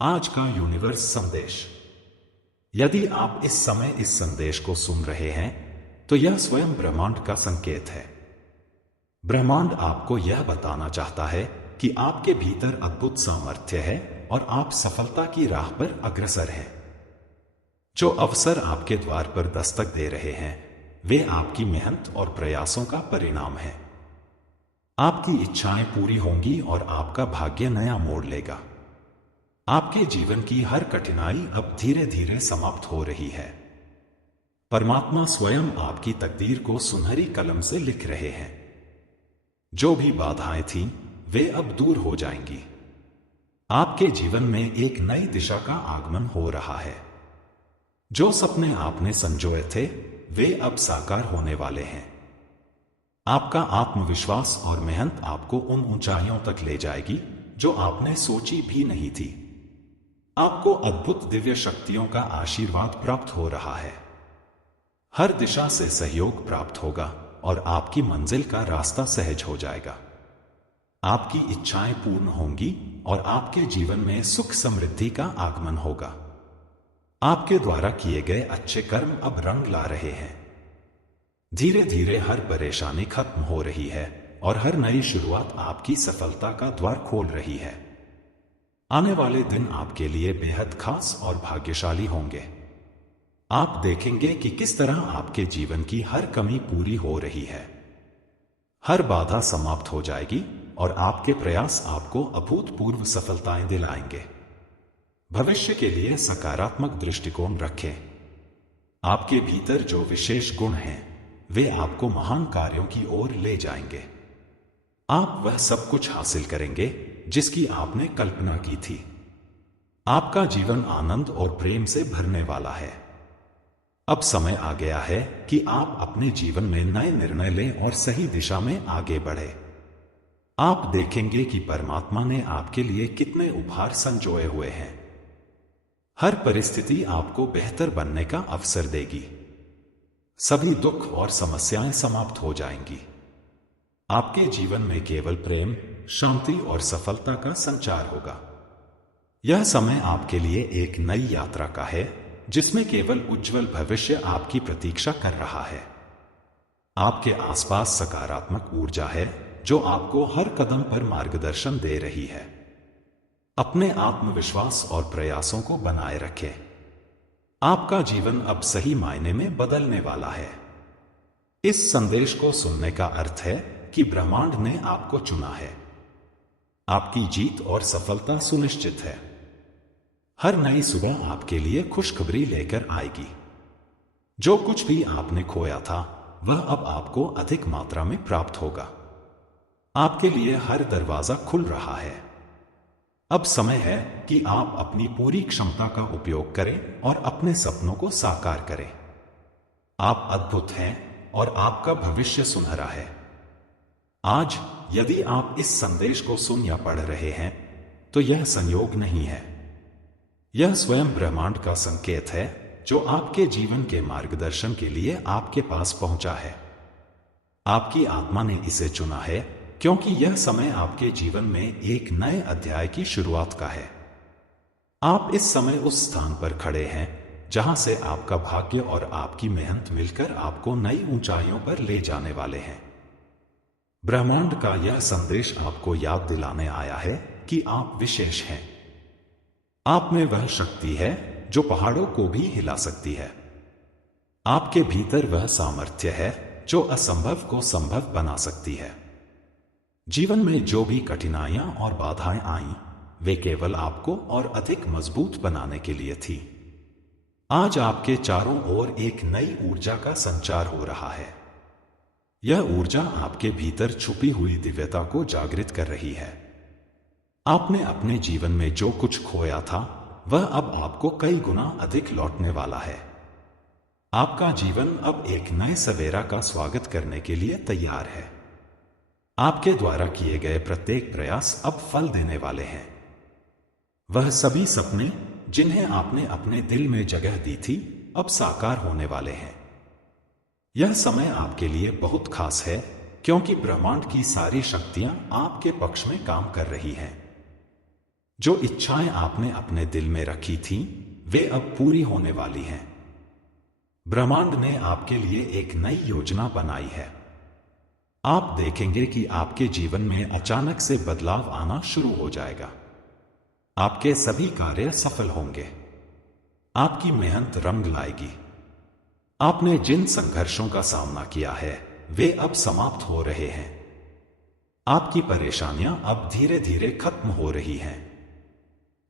आज का यूनिवर्स संदेश। यदि आप इस समय इस संदेश को सुन रहे हैं तो यह स्वयं ब्रह्मांड का संकेत है। ब्रह्मांड आपको यह बताना चाहता है कि आपके भीतर अद्भुत सामर्थ्य है और आप सफलता की राह पर अग्रसर हैं। जो अवसर आपके द्वार पर दस्तक दे रहे हैं वे आपकी मेहनत और प्रयासों का परिणाम है। आपकी इच्छाएं पूरी होंगी और आपका भाग्य नया मोड़ लेगा। आपके जीवन की हर कठिनाई अब धीरे धीरे समाप्त हो रही है। परमात्मा स्वयं आपकी तकदीर को सुनहरी कलम से लिख रहे हैं। जो भी बाधाएं थीं, वे अब दूर हो जाएंगी। आपके जीवन में एक नई दिशा का आगमन हो रहा है। जो सपने आपने संजोए थे, वे अब साकार होने वाले हैं। आपका आत्मविश्वास और मेहनत आपको उन ऊंचाइयों तक ले जाएगी जो आपने सोची भी नहीं थी। आपको अद्भुत दिव्य शक्तियों का आशीर्वाद प्राप्त हो रहा है। हर दिशा से सहयोग प्राप्त होगा और आपकी मंजिल का रास्ता सहज हो जाएगा। आपकी इच्छाएं पूर्ण होंगी और आपके जीवन में सुख समृद्धि का आगमन होगा। आपके द्वारा किए गए अच्छे कर्म अब रंग ला रहे हैं। धीरे धीरे हर परेशानी खत्म हो रही है और हर नई शुरुआत आपकी सफलता का द्वार खोल रही है। आने वाले दिन आपके लिए बेहद खास और भाग्यशाली होंगे। आप देखेंगे कि किस तरह आपके जीवन की हर कमी पूरी हो रही है। हर बाधा समाप्त हो जाएगी और आपके प्रयास आपको अभूतपूर्व सफलताएं दिलाएंगे। भविष्य के लिए सकारात्मक दृष्टिकोण रखें। आपके भीतर जो विशेष गुण हैं, वे आपको महान कार्यों की ओर ले जाएंगे। आप वह सब कुछ हासिल करेंगे जिसकी आपने कल्पना की थी। आपका जीवन आनंद और प्रेम से भरने वाला है। अब समय आ गया है कि आप अपने जीवन में नए निर्णय लें और सही दिशा में आगे बढ़े। आप देखेंगे कि परमात्मा ने आपके लिए कितने उपहार संजोए हुए हैं। हर परिस्थिति आपको बेहतर बनने का अवसर देगी। सभी दुख और समस्याएं समाप्त हो जाएंगी। आपके जीवन में केवल प्रेम, शांति और सफलता का संचार होगा। यह समय आपके लिए एक नई यात्रा का है जिसमें केवल उज्जवल भविष्य आपकी प्रतीक्षा कर रहा है। आपके आसपास सकारात्मक ऊर्जा है जो आपको हर कदम पर मार्गदर्शन दे रही है। अपने आत्मविश्वास और प्रयासों को बनाए रखें। आपका जीवन अब सही मायने में बदलने वाला है। इस संदेश को सुनने का अर्थ है कि ब्रह्मांड ने आपको चुना है। आपकी जीत और सफलता सुनिश्चित है। हर नई सुबह आपके लिए खुशखबरी लेकर आएगी। जो कुछ भी आपने खोया था, वह अब आपको अधिक मात्रा में प्राप्त होगा। आपके लिए हर दरवाजा खुल रहा है। अब समय है कि आप अपनी पूरी क्षमता का उपयोग करें और अपने सपनों को साकार करें। आप अद्भुत हैं और आपका भविष्य सुनहरा है। आज यदि आप इस संदेश को सुन या पढ़ रहे हैं तो यह संयोग नहीं है। यह स्वयं ब्रह्मांड का संकेत है जो आपके जीवन के मार्गदर्शन के लिए आपके पास पहुंचा है। आपकी आत्मा ने इसे चुना है क्योंकि यह समय आपके जीवन में एक नए अध्याय की शुरुआत का है। आप इस समय उस स्थान पर खड़े हैं जहां से आपका भाग्य और आपकी मेहनत मिलकर आपको नई ऊंचाइयों पर ले जाने वाले हैं। ब्रह्मांड का यह संदेश आपको याद दिलाने आया है कि आप विशेष हैं। आप में वह शक्ति है जो पहाड़ों को भी हिला सकती है। आपके भीतर वह सामर्थ्य है जो असंभव को संभव बना सकती है। जीवन में जो भी कठिनाइयां और बाधाएं आईं, वे केवल आपको और अधिक मजबूत बनाने के लिए थी। आज आपके चारों ओर एक नई ऊर्जा का संचार हो रहा है। यह ऊर्जा आपके भीतर छुपी हुई दिव्यता को जागृत कर रही है। आपने अपने जीवन में जो कुछ खोया था, वह अब आपको कई गुना अधिक लौटने वाला है। आपका जीवन अब एक नए सवेरा का स्वागत करने के लिए तैयार है। आपके द्वारा किए गए प्रत्येक प्रयास अब फल देने वाले हैं। वह सभी सपने जिन्हें आपने अपने दिल में जगह दी थी, अब साकार होने वाले हैं। यह समय आपके लिए बहुत खास है क्योंकि ब्रह्मांड की सारी शक्तियां आपके पक्ष में काम कर रही हैं। जो इच्छाएं आपने अपने दिल में रखी थीं, वे अब पूरी होने वाली हैं। ब्रह्मांड ने आपके लिए एक नई योजना बनाई है। आप देखेंगे कि आपके जीवन में अचानक से बदलाव आना शुरू हो जाएगा। आपके सभी कार्य सफल होंगे। आपकी मेहनत रंग लाएगी। आपने जिन संघर्षों का सामना किया है, वे अब समाप्त हो रहे हैं। आपकी परेशानियां अब धीरे धीरे खत्म हो रही हैं।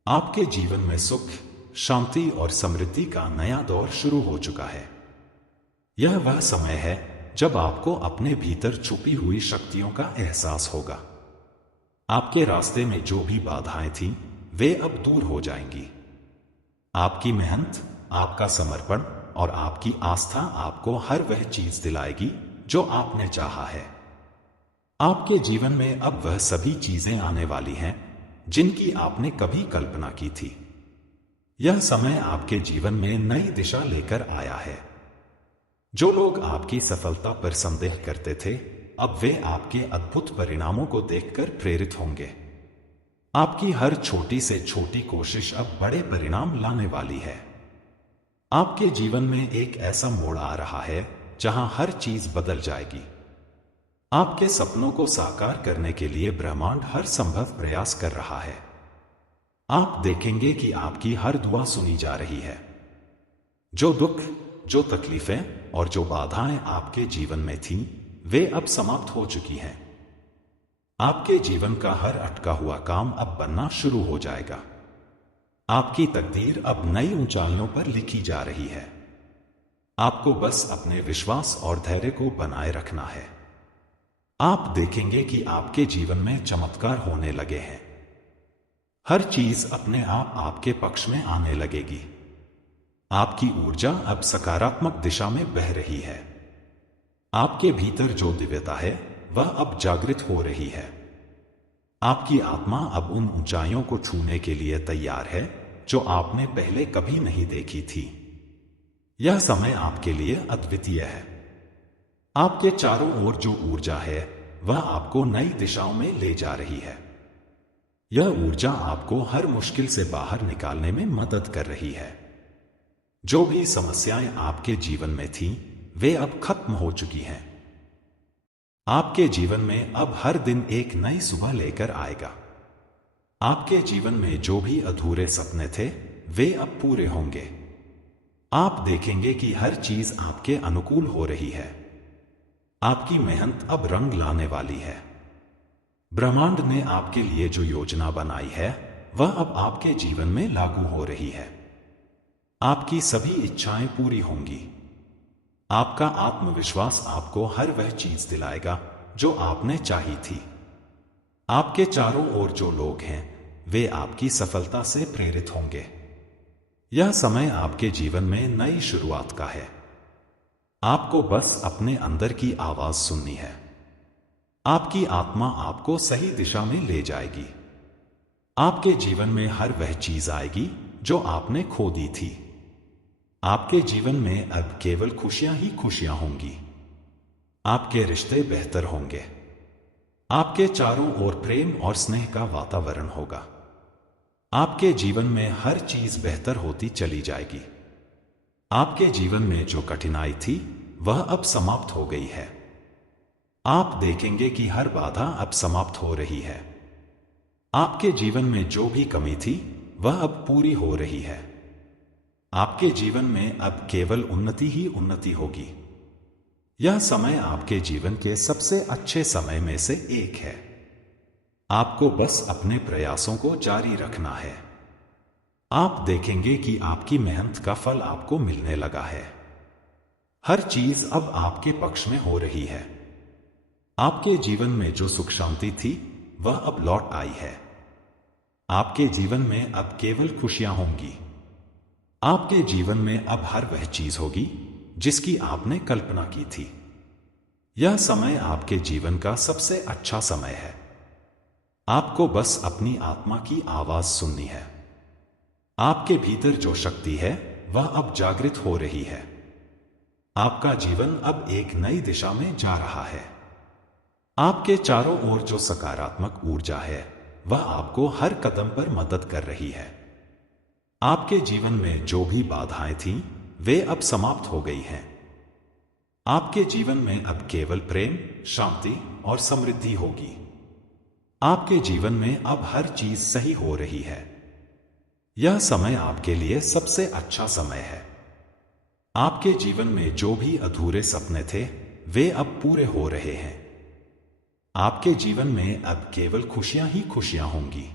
आपके जीवन में सुख, शांति और समृद्धि का नया दौर शुरू हो चुका है। यह वह समय है जब आपको अपने भीतर छुपी हुई शक्तियों का एहसास होगा। आपके रास्ते में जो भी बाधाएं थीं, वे अब दूर हो जाएंगी। आपकी मेहनत, आपका समर्पण और आपकी आस्था आपको हर वह चीज दिलाएगी जो आपने चाहा है। आपके जीवन में अब वह सभी चीजें आने वाली हैं जिनकी आपने कभी कल्पना की थी। यह समय आपके जीवन में नई दिशा लेकर आया है। जो लोग आपकी सफलता पर संदेह करते थे, अब वे आपके अद्भुत परिणामों को देखकर प्रेरित होंगे। आपकी हर छोटी से छोटी कोशिश अब बड़े परिणाम लाने वाली है। आपके जीवन में एक ऐसा मोड़ आ रहा है जहां हर चीज बदल जाएगी। आपके सपनों को साकार करने के लिए ब्रह्मांड हर संभव प्रयास कर रहा है। आप देखेंगे कि आपकी हर दुआ सुनी जा रही है। जो दुख, जो तकलीफें और जो बाधाएं आपके जीवन में थीं, वे अब समाप्त हो चुकी हैं। आपके जीवन का हर अटका हुआ काम अब बनना शुरू हो जाएगा। आपकी तकदीर अब नई ऊंचाइयों पर लिखी जा रही है। आपको बस अपने विश्वास और धैर्य को बनाए रखना है। आप देखेंगे कि आपके जीवन में चमत्कार होने लगे हैं। हर चीज अपने आप आपके पक्ष में आने लगेगी। आपकी ऊर्जा अब सकारात्मक दिशा में बह रही है। आपके भीतर जो दिव्यता है, वह अब जागृत हो रही है। आपकी आत्मा अब उन ऊंचाइयों को छूने के लिए तैयार है जो आपने पहले कभी नहीं देखी थी। यह समय आपके लिए अद्वितीय है। आपके चारों ओर जो ऊर्जा है, वह आपको नई दिशाओं में ले जा रही है। यह ऊर्जा आपको हर मुश्किल से बाहर निकालने में मदद कर रही है। जो भी समस्याएं आपके जीवन में थीं, वे अब खत्म हो चुकी हैं। आपके जीवन में अब हर दिन एक नई सुबह लेकर आएगा। आपके जीवन में जो भी अधूरे सपने थे, वे अब पूरे होंगे। आप देखेंगे कि हर चीज आपके अनुकूल हो रही है। आपकी मेहनत अब रंग लाने वाली है। ब्रह्मांड ने आपके लिए जो योजना बनाई है, वह अब आपके जीवन में लागू हो रही है। आपकी सभी इच्छाएं पूरी होंगी। आपका आत्मविश्वास आपको हर वह चीज दिलाएगा जो आपने चाही थी। आपके चारों ओर जो लोग हैं, वे आपकी सफलता से प्रेरित होंगे। यह समय आपके जीवन में नई शुरुआत का है। आपको बस अपने अंदर की आवाज सुननी है। आपकी आत्मा आपको सही दिशा में ले जाएगी। आपके जीवन में हर वह चीज आएगी जो आपने खो दी थी। आपके जीवन में अब केवल खुशियां ही खुशियां होंगी। आपके रिश्ते बेहतर होंगे। आपके चारों ओर प्रेम और स्नेह का वातावरण होगा। आपके जीवन में हर चीज बेहतर होती चली जाएगी। आपके जीवन में जो कठिनाई थी, वह अब समाप्त हो गई है। आप देखेंगे कि हर बाधा अब समाप्त हो रही है। आपके जीवन में जो भी कमी थी, वह अब पूरी हो रही है। आपके जीवन में अब केवल उन्नति ही उन्नति होगी। यह समय आपके जीवन के सबसे अच्छे समय में से एक है। आपको बस अपने प्रयासों को जारी रखना है। आप देखेंगे कि आपकी मेहनत का फल आपको मिलने लगा है। हर चीज अब आपके पक्ष में हो रही है। आपके जीवन में जो सुख शांति थी, वह अब लौट आई है। आपके जीवन में अब केवल खुशियां होंगी। आपके जीवन में अब हर वह चीज होगी जिसकी आपने कल्पना की थी। यह समय आपके जीवन का सबसे अच्छा समय है। आपको बस अपनी आत्मा की आवाज सुननी है। आपके भीतर जो शक्ति है, वह अब जागृत हो रही है। आपका जीवन अब एक नई दिशा में जा रहा है। आपके चारों ओर जो सकारात्मक ऊर्जा है, वह आपको हर कदम पर मदद कर रही है। आपके जीवन में जो भी बाधाएं थीं, वे अब समाप्त हो गई हैं। आपके जीवन में अब केवल प्रेम, शांति और समृद्धि होगी। आपके जीवन में अब हर चीज सही हो रही है। यह समय आपके लिए सबसे अच्छा समय है। आपके जीवन में जो भी अधूरे सपने थे, वे अब पूरे हो रहे हैं। आपके जीवन में अब केवल खुशियां ही खुशियां होंगी।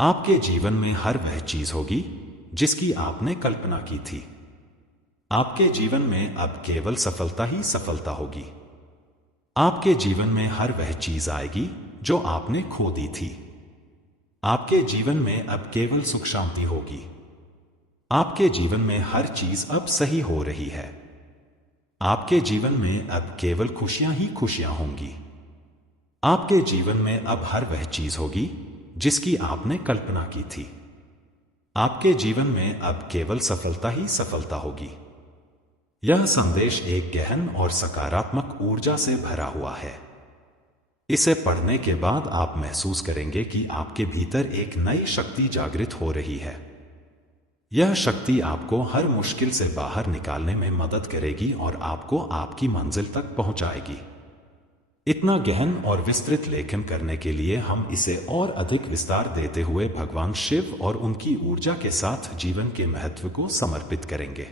आपके जीवन में हर वह चीज होगी जिसकी आपने कल्पना की थी। आपके जीवन में अब केवल सफलता ही सफलता होगी। आपके जीवन में हर वह चीज आएगी जो आपने खो दी थी। आपके जीवन में अब केवल सुख शांति होगी। आपके जीवन में हर चीज अब सही हो रही है। आपके जीवन में अब केवल खुशियां ही खुशियां होंगी। आपके जीवन में अब हर वह चीज होगी जिसकी आपने कल्पना की थी। आपके जीवन में अब केवल सफलता ही सफलता होगी। यह संदेश एक गहन और सकारात्मक ऊर्जा से भरा हुआ है। इसे पढ़ने के बाद आप महसूस करेंगे कि आपके भीतर एक नई शक्ति जागृत हो रही है। यह शक्ति आपको हर मुश्किल से बाहर निकालने में मदद करेगी और आपको आपकी मंजिल तक पहुंचाएगी। इतना गहन और विस्तृत लेखन करने के लिए हम इसे और अधिक विस्तार देते हुए भगवान शिव और उनकी ऊर्जा के साथ जीवन के महत्व को समर्पित करेंगे।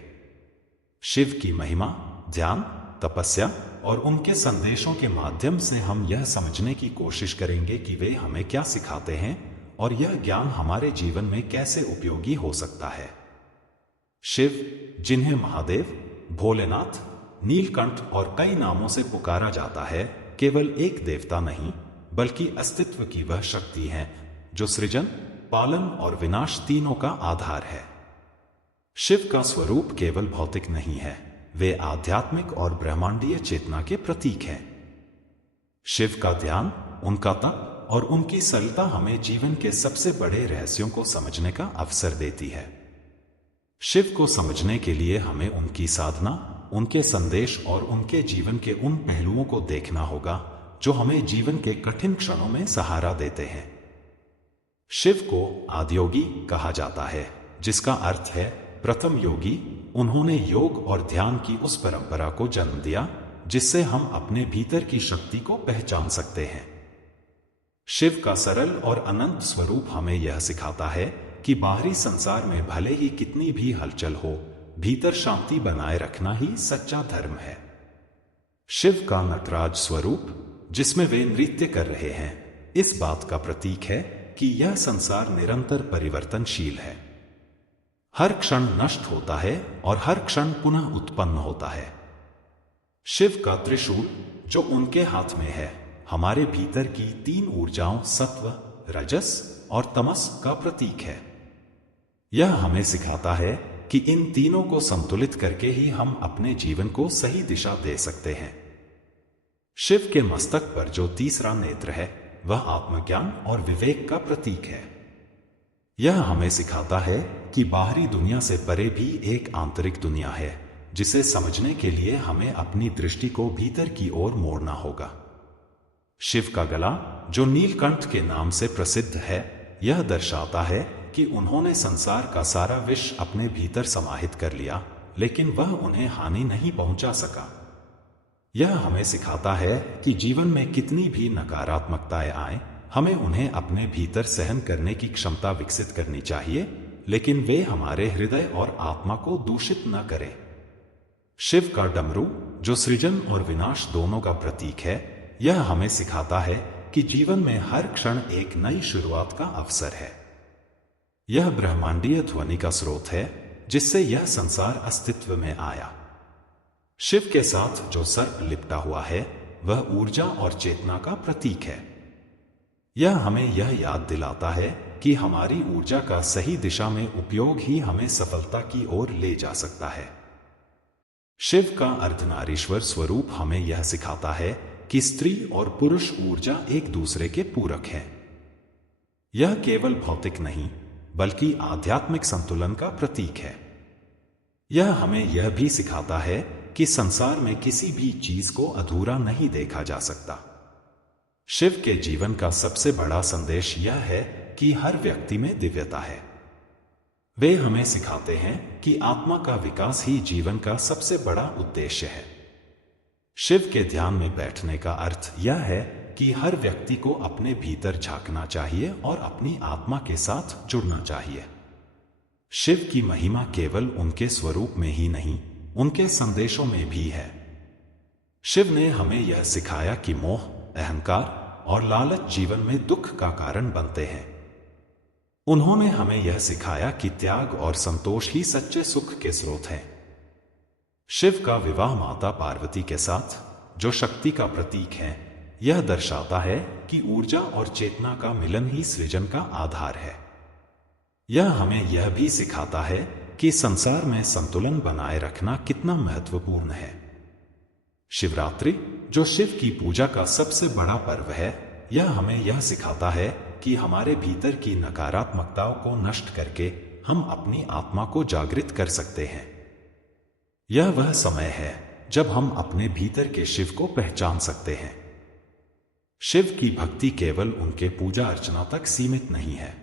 शिव की महिमा, ध्यान, तपस्या और उनके संदेशों के माध्यम से हम यह समझने की कोशिश करेंगे कि वे हमें क्या सिखाते हैं और यह ज्ञान हमारे जीवन में कैसे उपयोगी हो सकता है। शिव, जिन्हें महादेव, भोलेनाथ, नीलकंठ और कई नामों से पुकारा जाता है, केवल एक देवता नहीं बल्कि अस्तित्व की वह शक्ति है जो सृजन, पालन और विनाश तीनों का आधार है। शिव का स्वरूप केवल भौतिक नहीं है, वे आध्यात्मिक और ब्रह्मांडीय चेतना के प्रतीक हैं। शिव का ध्यान, उनका तप और उनकी सरलता हमें जीवन के सबसे बड़े रहस्यों को समझने का अवसर देती है। शिव को समझने के लिए हमें उनकी साधना, उनके संदेश और उनके जीवन के उन पहलुओं को देखना होगा जो हमें जीवन के कठिन क्षणों में सहारा देते हैं। शिव को आदियोगी कहा जाता है, जिसका अर्थ है प्रथम योगी। उन्होंने योग और ध्यान की उस परंपरा को जन्म दिया जिससे हम अपने भीतर की शक्ति को पहचान सकते हैं। शिव का सरल और अनंत स्वरूप हमें यह सिखाता है कि बाहरी संसार में भले ही कितनी भी हलचल हो, भीतर शांति बनाए रखना ही सच्चा धर्म है। शिव का नटराज स्वरूप, जिसमें वे नृत्य कर रहे हैं, इस बात का प्रतीक है कि यह संसार निरंतर परिवर्तनशील है। हर क्षण नष्ट होता है और हर क्षण पुनः उत्पन्न होता है। शिव का त्रिशूल, जो उनके हाथ में है, हमारे भीतर की तीन ऊर्जाओं सत्व, रजस और तमस का प्रतीक है। यह हमें सिखाता है कि इन तीनों को संतुलित करके ही हम अपने जीवन को सही दिशा दे सकते हैं। शिव के मस्तक पर जो तीसरा नेत्र है, वह आत्मज्ञान और विवेक का प्रतीक है। यह हमें सिखाता है कि बाहरी दुनिया से परे भी एक आंतरिक दुनिया है, जिसे समझने के लिए हमें अपनी दृष्टि को भीतर की ओर मोड़ना होगा। शिव का गला, जो नीलकंठ के नाम से प्रसिद्ध है, यह दर्शाता है कि उन्होंने संसार का सारा विष अपने भीतर समाहित कर लिया, लेकिन वह उन्हें हानि नहीं पहुंचा सका। यह हमें सिखाता है कि जीवन में कितनी भी नकारात्मकताएं आए, हमें उन्हें अपने भीतर सहन करने की क्षमता विकसित करनी चाहिए, लेकिन वे हमारे हृदय और आत्मा को दूषित न करें। शिव का डमरू, जो सृजन और विनाश दोनों का प्रतीक है, यह हमें सिखाता है कि जीवन में हर क्षण एक नई शुरुआत का अवसर है। यह ब्रह्मांडीय ध्वनि का स्रोत है जिससे यह संसार अस्तित्व में आया। शिव के साथ जो सर्प लिपटा हुआ है, वह ऊर्जा और चेतना का प्रतीक है। यह हमें यह याद दिलाता है कि हमारी ऊर्जा का सही दिशा में उपयोग ही हमें सफलता की ओर ले जा सकता है। शिव का अर्धनारीश्वर स्वरूप हमें यह सिखाता है कि स्त्री और पुरुष ऊर्जा एक दूसरे के पूरक हैं। यह केवल भौतिक नहीं बल्कि आध्यात्मिक संतुलन का प्रतीक है। यह हमें यह भी सिखाता है कि संसार में किसी भी चीज को अधूरा नहीं देखा जा सकता। शिव के जीवन का सबसे बड़ा संदेश यह है कि हर व्यक्ति में दिव्यता है। वे हमें सिखाते हैं कि आत्मा का विकास ही जीवन का सबसे बड़ा उद्देश्य है। शिव के ध्यान में बैठने का अर्थ यह है कि हर व्यक्ति को अपने भीतर झांकना चाहिए और अपनी आत्मा के साथ जुड़ना चाहिए। शिव की महिमा केवल उनके स्वरूप में ही नहीं, उनके संदेशों में भी है। शिव ने हमें यह सिखाया कि मोह, अहंकार और लालच जीवन में दुख का कारण बनते हैं। उन्होंने हमें यह सिखाया कि त्याग और संतोष ही सच्चे सुख के स्रोत हैं। शिव का विवाह माता पार्वती के साथ, जो शक्ति का प्रतीक है, यह दर्शाता है कि ऊर्जा और चेतना का मिलन ही सृजन का आधार है। यह हमें यह भी सिखाता है कि संसार में संतुलन बनाए रखना कितना महत्वपूर्ण है। शिवरात्रि, जो शिव की पूजा का सबसे बड़ा पर्व है, यह हमें यह सिखाता है कि हमारे भीतर की नकारात्मकताओं को नष्ट करके हम अपनी आत्मा को जागृत कर सकते हैं। यह वह समय है जब हम अपने भीतर के शिव को पहचान सकते हैं। शिव की भक्ति केवल उनके पूजा अर्चना तक सीमित नहीं है।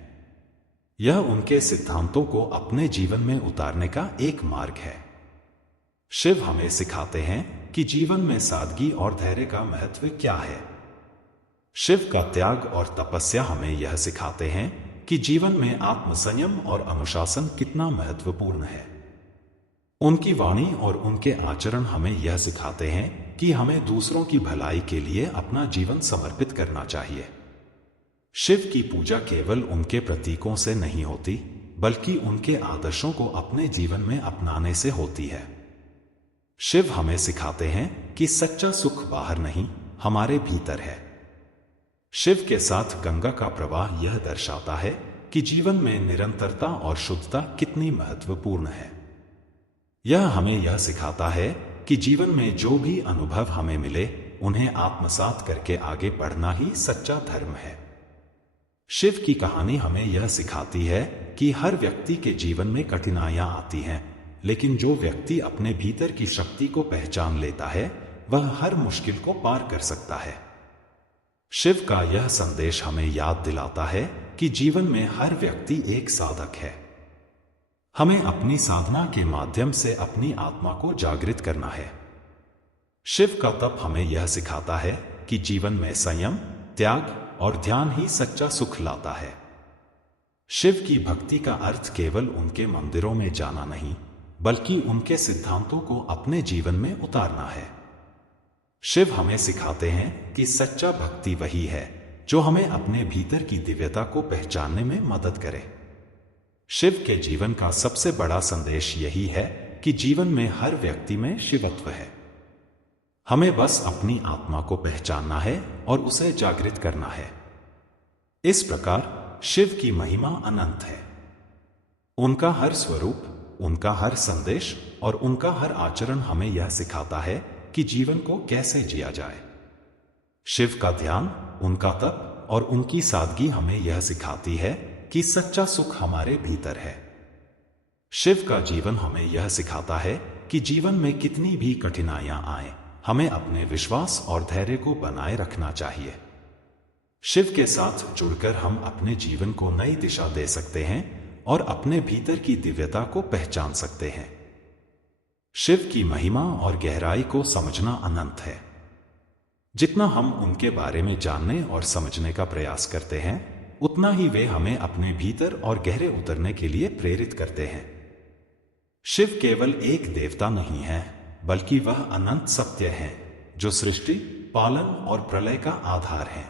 यह उनके सिद्धांतों को अपने जीवन में उतारने का एक मार्ग है। शिव हमें सिखाते हैं कि जीवन में सादगी और धैर्य का महत्व क्या है। शिव का त्याग और तपस्या हमें यह सिखाते हैं कि जीवन में आत्मसंयम और अनुशासन कितना महत्वपूर्ण है। उनकी वाणी और उनके आचरण हमें यह सिखाते हैं कि हमें दूसरों की भलाई के लिए अपना जीवन समर्पित करना चाहिए। शिव की पूजा केवल उनके प्रतीकों से नहीं होती, बल्कि उनके आदर्शों को अपने जीवन में अपनाने से होती है। शिव हमें सिखाते हैं कि सच्चा सुख बाहर नहीं, हमारे भीतर है। शिव के साथ गंगा का प्रवाह यह दर्शाता है कि जीवन में निरंतरता और शुद्धता कितनी महत्वपूर्ण है। यह हमें यह सिखाता है कि जीवन में जो भी अनुभव हमें मिले, उन्हें आत्मसात करके आगे बढ़ना ही सच्चा धर्म है। शिव की कहानी हमें यह सिखाती है कि हर व्यक्ति के जीवन में कठिनाइयां आती हैं, लेकिन जो व्यक्ति अपने भीतर की शक्ति को पहचान लेता है, वह हर मुश्किल को पार कर सकता है। शिव का यह संदेश हमें याद दिलाता है कि जीवन में हर व्यक्ति एक साधक है। हमें अपनी साधना के माध्यम से अपनी आत्मा को जागृत करना है। शिव का तप हमें यह सिखाता है कि जीवन में संयम, त्याग और ध्यान ही सच्चा सुख लाता है। शिव की भक्ति का अर्थ केवल उनके मंदिरों में जाना नहीं, बल्कि उनके सिद्धांतों को अपने जीवन में उतारना है। शिव हमें सिखाते हैं कि सच्चा भक्ति वही है जो हमें अपने भीतर की दिव्यता को पहचानने में मदद करे। शिव के जीवन का सबसे बड़ा संदेश यही है कि जीवन में हर व्यक्ति में शिवत्व है। हमें बस अपनी आत्मा को पहचानना है और उसे जागृत करना है। इस प्रकार शिव की महिमा अनंत है। उनका हर स्वरूप, उनका हर संदेश और उनका हर आचरण हमें यह सिखाता है कि जीवन को कैसे जिया जाए। शिव का ध्यान, उनका तप और उनकी सादगी हमें यह सिखाती है कि सच्चा सुख हमारे भीतर है। शिव का जीवन हमें यह सिखाता है कि जीवन में कितनी भी कठिनाइयां आए, हमें अपने विश्वास और धैर्य को बनाए रखना चाहिए। शिव के साथ जुड़कर हम अपने जीवन को नई दिशा दे सकते हैं और अपने भीतर की दिव्यता को पहचान सकते हैं। शिव की महिमा और गहराई को समझना अनंत है। जितना हम उनके बारे में जानने और समझने का प्रयास करते हैं, उतना ही वे हमें अपने भीतर और गहरे उतरने के लिए प्रेरित करते हैं। शिव केवल एक देवता नहीं है, बल्कि वह अनंत सत्य है जो सृष्टि, पालन और प्रलय का आधार है।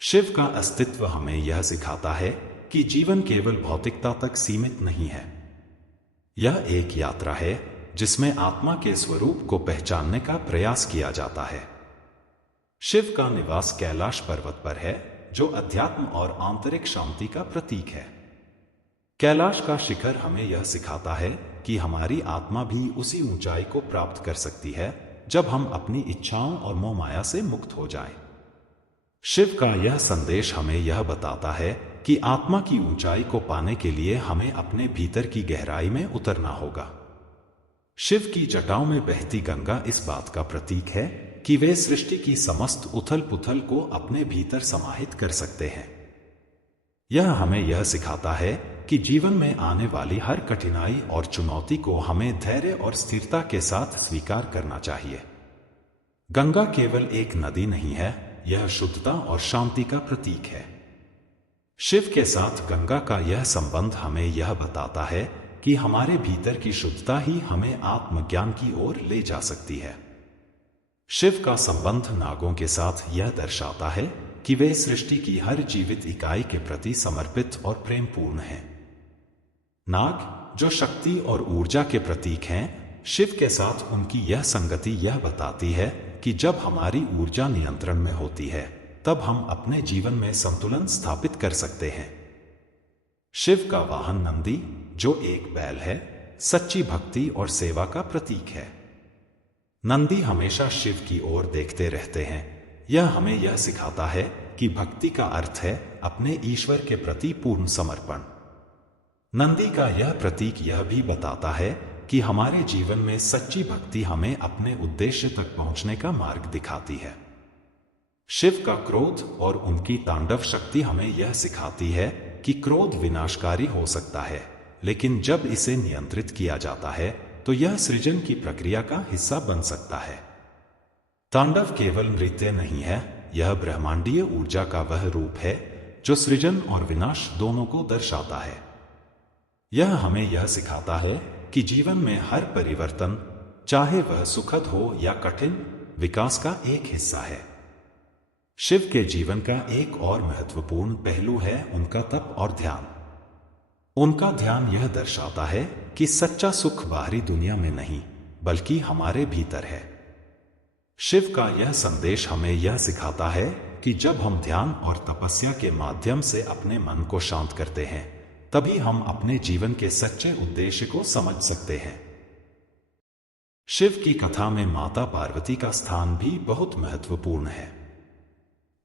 शिव का अस्तित्व हमें यह सिखाता है कि जीवन केवल भौतिकता तक सीमित नहीं है। यह एक यात्रा है जिसमें आत्मा के स्वरूप को पहचानने का प्रयास किया जाता है। शिव का निवास कैलाश पर्वत पर है, जो अध्यात्म और आंतरिक शांति का प्रतीक है। कैलाश का शिखर हमें यह सिखाता है कि हमारी आत्मा भी उसी ऊंचाई को प्राप्त कर सकती है जब हम अपनी इच्छाओं और मोह माया से मुक्त हो जाएं। शिव का यह संदेश हमें यह बताता है कि आत्मा की ऊंचाई को पाने के लिए हमें अपने भीतर की गहराई में उतरना होगा। शिव की जटाओं में बहती गंगा इस बात का प्रतीक है कि वे सृष्टि की समस्त उथल पुथल को अपने भीतर समाहित कर सकते हैं। यह हमें यह सिखाता है कि जीवन में आने वाली हर कठिनाई और चुनौती को हमें धैर्य और स्थिरता के साथ स्वीकार करना चाहिए। गंगा केवल एक नदी नहीं है, यह शुद्धता और शांति का प्रतीक है। शिव के साथ गंगा का यह संबंध हमें यह बताता है कि हमारे भीतर की शुद्धता ही हमें आत्मज्ञान की ओर ले जा सकती है। शिव का संबंध नागों के साथ यह दर्शाता है कि वे सृष्टि की हर जीवित इकाई के प्रति समर्पित और प्रेमपूर्ण हैं। नाग, जो शक्ति और ऊर्जा के प्रतीक हैं, शिव के साथ उनकी यह संगति यह बताती है कि जब हमारी ऊर्जा नियंत्रण में होती है, तब हम अपने जीवन में संतुलन स्थापित कर सकते हैं। शिव का वाहन नंदी, जो एक बैल है, सच्ची भक्ति और सेवा का प्रतीक है। नंदी हमेशा शिव की ओर देखते रहते हैं। यह हमें यह सिखाता है कि भक्ति का अर्थ है अपने ईश्वर के प्रति पूर्ण समर्पण। नंदी का यह प्रतीक यह भी बताता है कि हमारे जीवन में सच्ची भक्ति हमें अपने उद्देश्य तक पहुंचने का मार्ग दिखाती है। शिव का क्रोध और उनकी तांडव शक्ति हमें यह सिखाती है कि क्रोध विनाशकारी हो सकता है, लेकिन जब इसे नियंत्रित किया जाता है तो यह सृजन की प्रक्रिया का हिस्सा बन सकता है। तांडव केवल नृत्य नहीं है, यह ब्रह्मांडीय ऊर्जा का वह रूप है जो सृजन और विनाश दोनों को दर्शाता है। यह हमें यह सिखाता है कि जीवन में हर परिवर्तन, चाहे वह सुखद हो या कठिन, विकास का एक हिस्सा है। शिव के जीवन का एक और महत्वपूर्ण पहलू है उनका तप और ध्यान। उनका ध्यान यह दर्शाता है कि सच्चा सुख बाहरी दुनिया में नहीं, बल्कि हमारे भीतर है। शिव का यह संदेश हमें यह सिखाता है कि जब हम ध्यान और तपस्या के माध्यम से अपने मन को शांत करते हैं, तभी हम अपने जीवन के सच्चे उद्देश्य को समझ सकते हैं। शिव की कथा में माता पार्वती का स्थान भी बहुत महत्वपूर्ण है।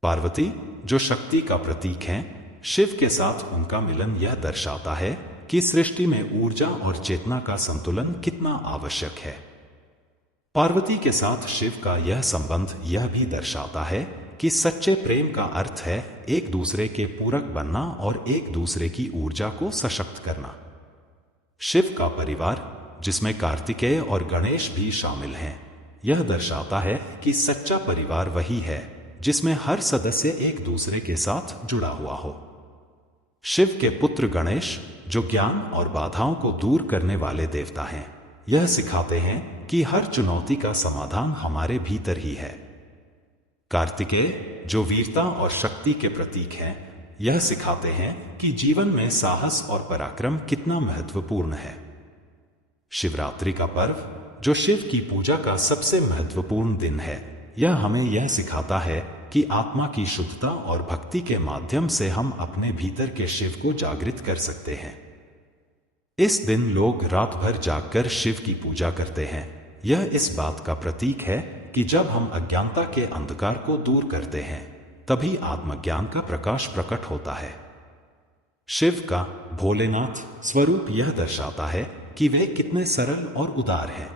पार्वती, जो शक्ति का प्रतीक हैं, शिव के साथ उनका मिलन यह दर्शाता है कि सृष्टि में ऊर्जा और चेतना का संतुलन कितना आवश्यक है। पार्वती के साथ शिव का यह संबंध यह भी दर्शाता है कि सच्चे प्रेम का अर्थ है एक दूसरे के पूरक बनना और एक दूसरे की ऊर्जा को सशक्त करना। शिव का परिवार, जिसमें कार्तिकेय और गणेश भी शामिल हैं, यह दर्शाता है कि सच्चा परिवार वही है जिसमें हर सदस्य एक दूसरे के साथ जुड़ा हुआ हो। शिव के पुत्र गणेश, जो ज्ञान और बाधाओं को दूर करने वाले देवता हैं, यह सिखाते हैं कि हर चुनौती का समाधान हमारे भीतर ही है। कार्तिकेय, जो वीरता और शक्ति के प्रतीक हैं, यह सिखाते हैं कि जीवन में साहस और पराक्रम कितना महत्वपूर्ण है। शिवरात्रि का पर्व, जो शिव की पूजा का सबसे महत्वपूर्ण दिन है, यह हमें यह सिखाता है कि आत्मा की शुद्धता और भक्ति के माध्यम से हम अपने भीतर के शिव को जागृत कर सकते हैं। इस दिन लोग रात भर जागकर शिव की पूजा करते हैं। यह इस बात का प्रतीक है कि जब हम अज्ञानता के अंधकार को दूर करते हैं, तभी आत्मज्ञान का प्रकाश प्रकट होता है। शिव का भोलेनाथ स्वरूप यह दर्शाता है कि वे कितने सरल और उदार हैं।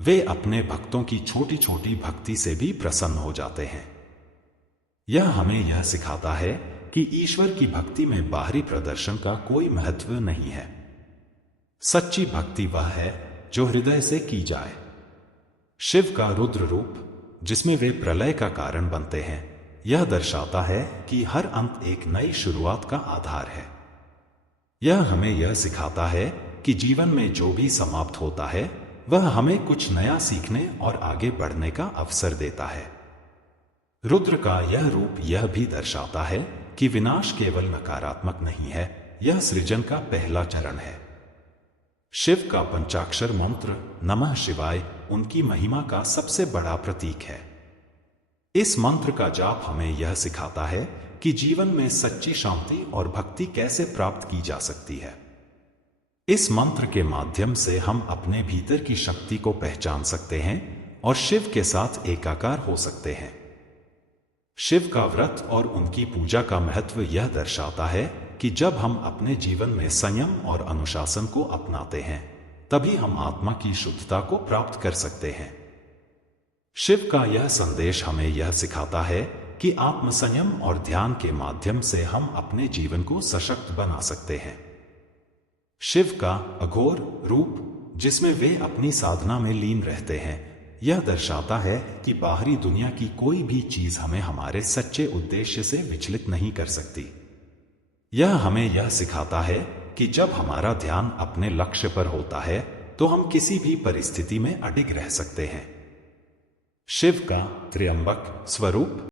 वे अपने भक्तों की छोटी छोटी भक्ति से भी प्रसन्न हो जाते हैं। यह हमें यह सिखाता है कि ईश्वर की भक्ति में बाहरी प्रदर्शन का कोई महत्व नहीं है। सच्ची भक्ति वह है जो हृदय से की जाए। शिव का रुद्र रूप, जिसमें वे प्रलय का कारण बनते हैं, यह दर्शाता है कि हर अंत एक नई शुरुआत का आधार है। यह हमें यह सिखाता है कि जीवन में जो भी समाप्त होता है, वह हमें कुछ नया सीखने और आगे बढ़ने का अवसर देता है। रुद्र का यह रूप यह भी दर्शाता है कि विनाश केवल नकारात्मक नहीं है, यह सृजन का पहला चरण है। शिव का पंचाक्षर मंत्र नमः शिवाय उनकी महिमा का सबसे बड़ा प्रतीक है। इस मंत्र का जाप हमें यह सिखाता है कि जीवन में सच्ची शांति और भक्ति कैसे प्राप्त की जा सकती है। इस मंत्र के माध्यम से हम अपने भीतर की शक्ति को पहचान सकते हैं और शिव के साथ एकाकार हो सकते हैं। शिव का व्रत और उनकी पूजा का महत्व यह दर्शाता है कि जब हम अपने जीवन में संयम और अनुशासन को अपनाते हैं, तभी हम आत्मा की शुद्धता को प्राप्त कर सकते हैं। शिव का यह संदेश हमें यह सिखाता है कि आत्मसंयम और ध्यान के माध्यम से हम अपने जीवन को सशक्त बना सकते हैं। शिव का अघोर रूप, जिसमें वे अपनी साधना में लीन रहते हैं, यह दर्शाता है कि बाहरी दुनिया की कोई भी चीज हमें हमारे सच्चे उद्देश्य से विचलित नहीं कर सकती। यह हमें यह सिखाता है कि जब हमारा ध्यान अपने लक्ष्य पर होता है तो हम किसी भी परिस्थिति में अडिग रह सकते हैं। शिव का त्र्यंबक स्वरूप।